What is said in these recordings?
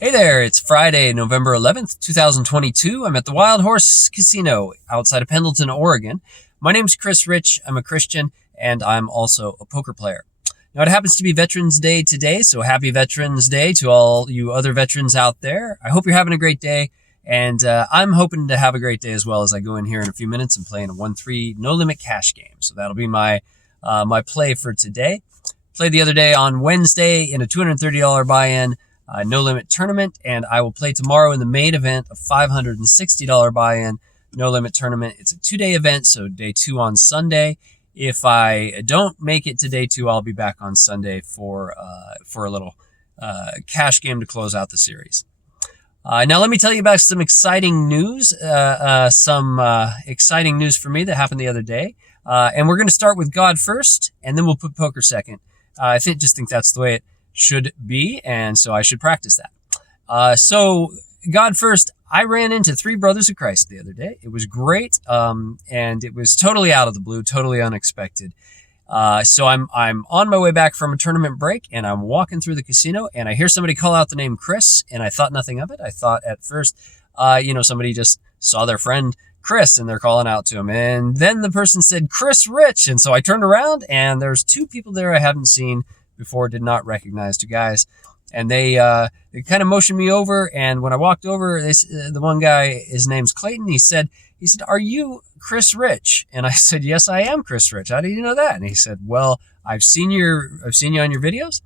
Hey there, it's Friday, November 11th, 2022. I'm at the Wildhorse Casino outside of Pendleton, Oregon. My name's Chris Rich. I'm a Christian, and I'm also a poker player. Now, it happens to be Veterans Day today, so happy Veterans Day to all you other veterans out there. I hope you're having a great day, and I'm hoping to have a great day as well as I go in here in a few minutes and play in a 1-3 no-limit cash game. So that'll be my play for today. Played the other day on Wednesday in a $230 buy-in. No limit tournament, and I will play tomorrow in the main event, a $560 buy-in no limit tournament. It's a 2-day event, so day 2 on Sunday. If I don't make it to day 2, I'll be back on Sunday for a little cash game to close out the series. Now let me tell you about some exciting news. Exciting news for me that happened the other day. And we're going to start with God first, and then we'll put poker second. I think that's the way it should be, and so I should practice that. So God first, I ran into 3 brothers of Christ the other day. It was great, and it was totally out of the blue, totally unexpected. So I'm on my way back from a tournament break, and I'm walking through the casino, and I hear somebody call out the name Chris, and I thought nothing of it. I thought at first, somebody just saw their friend Chris, and they're calling out to him. And then the person said, Chris Rich, and so I turned around, and there's 2 people there I haven't seen before, did not recognize, 2 guys, and they kind of motioned me over. And when I walked over, the one guy, his name's Clayton. He said, "Are you Chris Rich?" And I said, "Yes, I am Chris Rich. How do you know that?" And he said, "Well, I've seen you on your videos."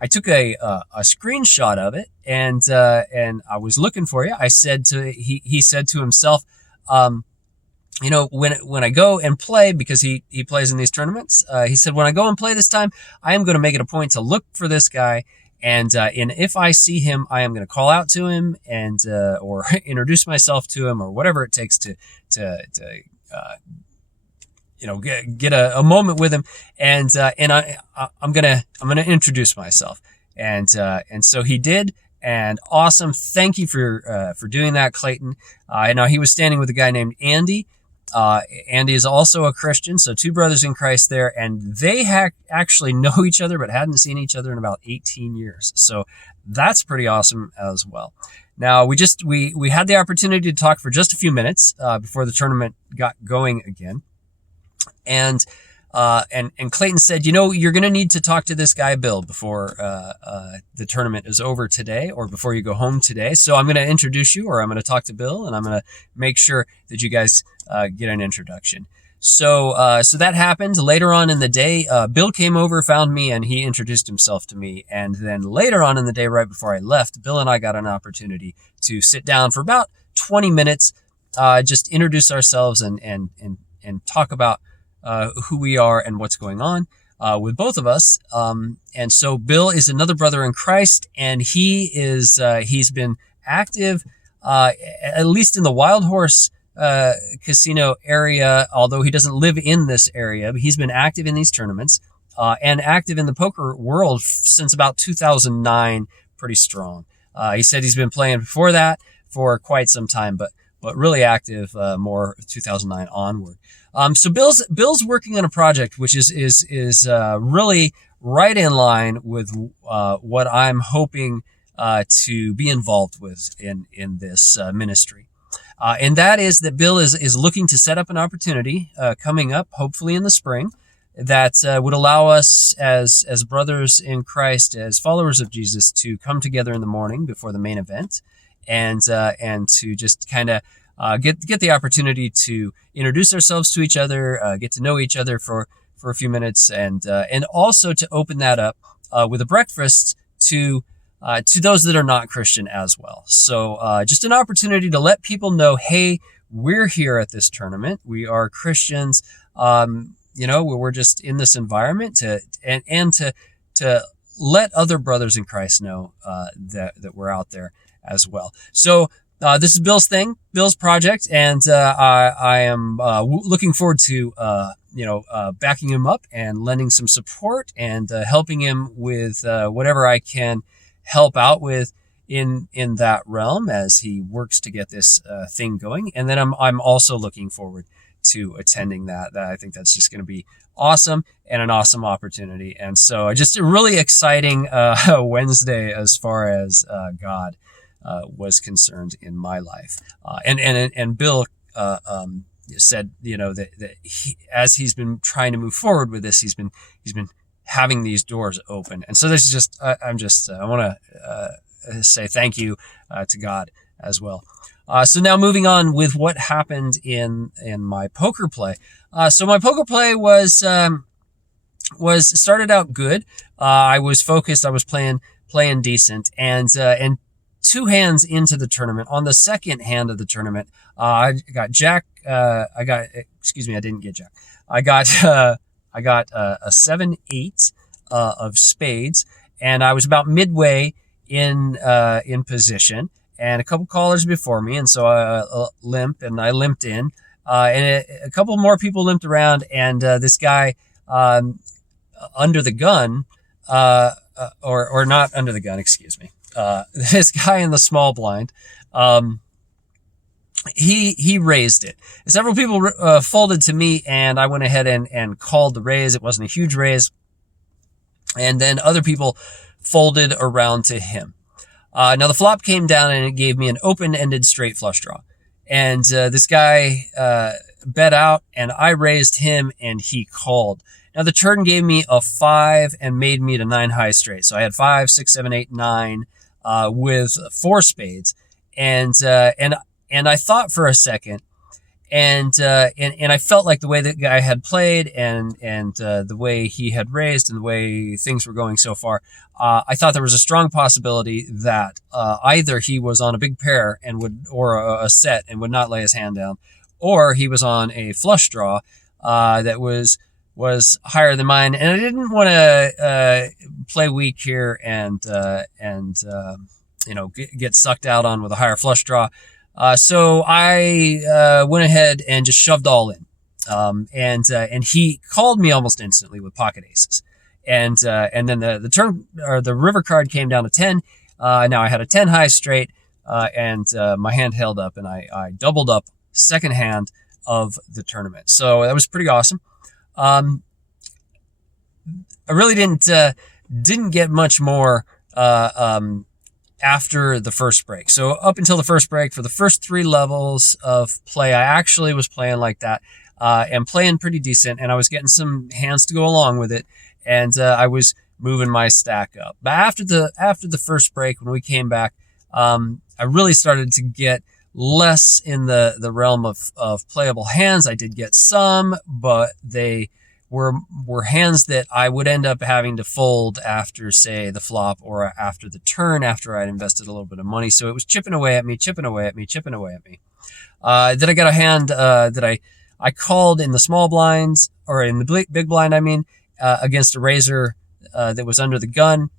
I took a screenshot of it, and I was looking for you. He said to himself, when I go and play, because he plays in these tournaments, he said, when I go and play this time, I am going to make it a point to look for this guy. And if I see him, I am going to call out to him and, or introduce myself to him, or whatever it takes to get a moment with him. And I'm going to introduce myself. And so he did. And awesome. Thank you for doing that, Clayton. Now he was standing with a guy named Andy. Andy is also a Christian, so 2 brothers in Christ there, and they actually know each other but hadn't seen each other in about 18 years. So that's pretty awesome as well. Now we had the opportunity to talk for just a few minutes before the tournament got going again. And Clayton said, you're going to need to talk to this guy, Bill, before the tournament is over today, or before you go home today. So I'm going to introduce you, or I'm going to talk to Bill, and I'm going to make sure that you guys get an introduction. So that happened later on in the day. Bill came over, found me, and he introduced himself to me. And then later on in the day, right before I left, Bill and I got an opportunity to sit down for about 20 minutes, just introduce ourselves and talk about who we are and what's going on with both of us. And so Bill is another brother in Christ, and he's been active, at least in the Wildhorse casino area, although he doesn't live in this area. But he's been active in these tournaments and active in the poker world since about 2009, pretty strong. He said he's been playing before that for quite some time, but really active more 2009 onward. So Bill's working on a project which is really right in line with what I'm hoping to be involved with in this ministry. And that is that Bill is looking to set up an opportunity coming up, hopefully in the spring, that would allow us as brothers in Christ, as followers of Jesus, to come together in the morning before the main event, and to just kind of get the opportunity to introduce ourselves to each other, get to know each other for a few minutes, and also to open that up with a breakfast to those that are not Christian as well. So just an opportunity to let people know, hey, we're here at this tournament. We are Christians. We're just in this environment to let other brothers in Christ know that we're out there as well. So this is Bill's thing, Bill's project, and I am looking forward to backing him up and lending some support and helping him with whatever I can help out with in that realm as he works to get this thing going. And then I'm also looking forward to attending that. I think that's just going to be awesome and an awesome opportunity. And so just a really exciting Wednesday as far as God was concerned in my life. And Bill said, that as he's been trying to move forward with this, he's been having these doors open. And so this is just, I want to say thank you to God as well. So now moving on with what happened in my poker play. So my poker play was started out good. I was focused. I was playing decent, and two hands into the tournament. On the second hand of the tournament, I got Jack. Excuse me, I didn't get Jack. I got a 7-8 of spades, and I was about midway in position, and a couple callers before me, and so I limped in, and a couple more people limped around, and this guy under the gun, or not under the gun, excuse me. This guy in the small blind, he raised it. Several people folded to me, and I went ahead and called the raise. It wasn't a huge raise. And then other people folded around to him. Now the flop came down, and it gave me an open-ended straight flush draw. And this guy bet out, and I raised him, and he called. Now the turn gave me a 5 and made me to 9 high straight. So I had 5, 6, 7, 8, 9 with 4 spades, and I thought for a second, and I felt like the way that guy had played, and the way he had raised, and the way things were going so far, I thought there was a strong possibility that either he was on a big pair or a set and would not lay his hand down, or he was on a flush draw that was higher than mine, and I didn't want to play weak here and get sucked out on with a higher flush draw. So I went ahead and just shoved all in, and he called me almost instantly with pocket aces, and then the turn, or the river card, came down to 10. Now I had a 10 high straight, and my hand held up, and I doubled up second hand of the tournament. So that was pretty awesome. I really didn't get much more after the first break. So up until the first break, for the first 3 levels of play, I actually was playing like that, and playing pretty decent, and I was getting some hands to go along with it, and I was moving my stack up. But after the first break, when we came back, I really started to get less in the realm of playable hands. I did get some, but they were hands that I would end up having to fold after, say, the flop, or after the turn, after I'd invested a little bit of money. So it was chipping away at me. Then I got a hand that I called in the small blinds, or in the big blind, against a raiser that was under the gun.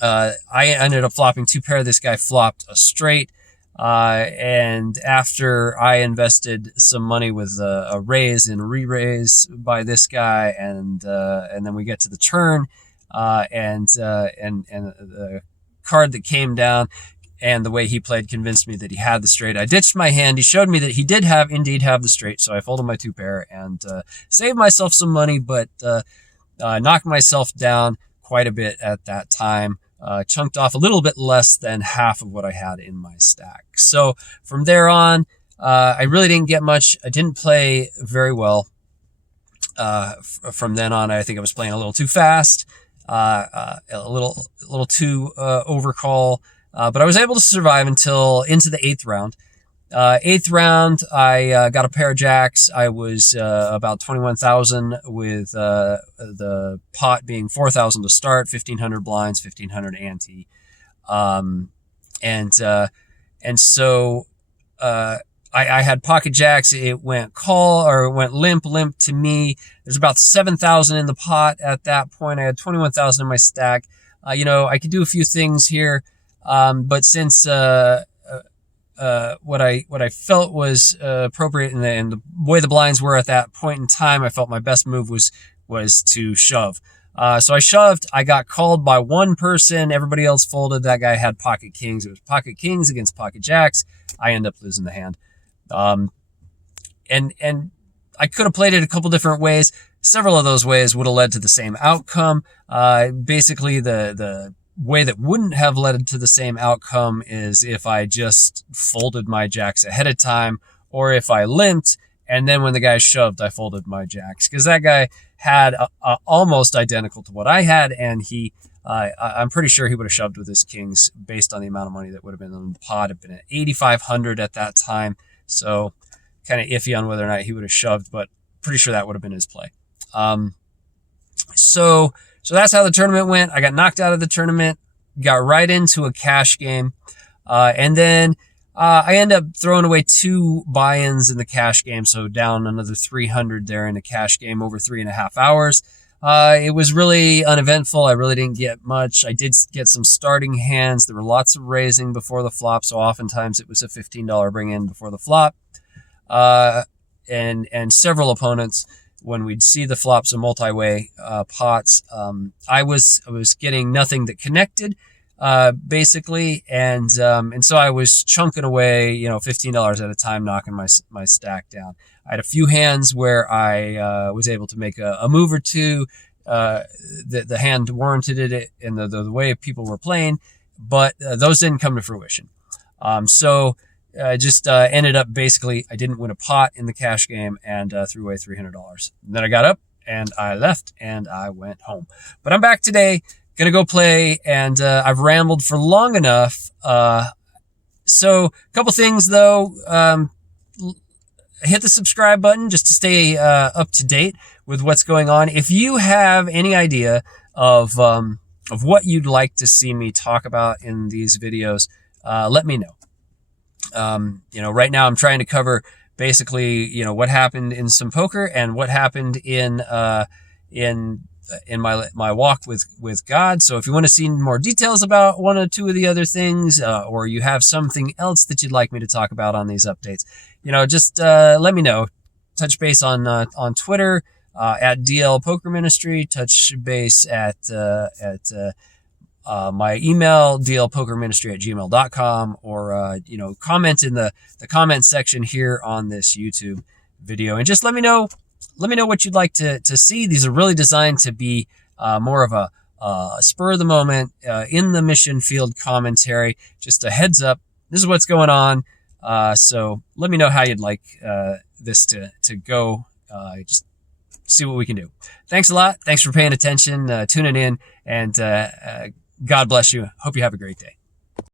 I ended up flopping 2 pair. This guy flopped a straight. And after I invested some money with a raise and a re-raise by this guy, and then we get to the turn, and the card that came down and the way he played convinced me that he had the straight. I ditched my hand. He showed me that he did indeed have the straight, so I folded my 2 pair and saved myself some money, but knocked myself down quite a bit at that time. Chunked off a little bit less than half of what I had in my stack. So from there on, I really didn't get much. I didn't play very well. From then on, I think I was playing a little too fast, a little too overcall, but I was able to survive until into the 8th round. 8th round, I got a pair of jacks. I was about 21,000 with the pot being 4,000 to start, 1,500 blinds, 1,500 ante, and so I had pocket jacks. It went call, or it went limp to me. There's about 7,000 in the pot at that point. I had 21,000 in my stack. I could do a few things here, but since what I felt was appropriate, and the way the blinds were at that point in time, I felt my best move was to shove. So I shoved. I got called by one person. Everybody else folded. That guy had pocket kings. It was pocket kings against pocket jacks. I ended up losing the hand. And I could have played it a couple different ways. several of those ways would have led to the same outcome. Basically, the way that wouldn't have led to the same outcome is if I just folded my jacks ahead of time, or if I limped, and then when the guy shoved, I folded my jacks. Because that guy had almost identical to what I had, and I'm pretty sure he would have shoved with his kings based on the amount of money that would have been in the pot. It'd been at 8,500 at that time, so kind of iffy on whether or not he would have shoved, but pretty sure that would have been his play. So that's how the tournament went. I got knocked out of the tournament, got right into a cash game, and then I end up throwing away 2 buy-ins in the cash game, so down another 300 there in the cash game over 3.5 hours. It was really uneventful. I really didn't get much. I did get some starting hands. There were lots of raising before the flop, so oftentimes it was a $15 bring-in before the flop. And several opponents, when we'd see the flops of multi-way pots, I was getting nothing that connected, basically, and so I was chunking away, $15 at a time, knocking my stack down. I had a few hands where I was able to make a move or two. The hand warranted it in the way people were playing, but those didn't come to fruition. So just ended up basically, I didn't win a pot in the cash game and threw away $300. And then I got up and I left and I went home. But I'm back today, gonna go play, and I've rambled for long enough. So a couple things though. Hit the subscribe button just to stay up to date with what's going on. If you have any idea of what you'd like to see me talk about in these videos, let me know. Right now I'm trying to cover basically, what happened in some poker and what happened in my walk with God. So if you want to see more details about one or two of the other things, or you have something else that you'd like me to talk about on these updates, just let me know. Touch base on Twitter at DL Poker Ministry. Touch base at my email, dlpokerministry@gmail.com, or comment in the comment section here on this YouTube video, and just let me know what you'd like to see. These are really designed to be more of a spur of the moment, in the mission field commentary. Just a heads up, this is what's going on. So let me know how you'd like this to go. Just see what we can do. Thanks a lot. Thanks for paying attention, tuning in, and God bless you. Hope you have a great day.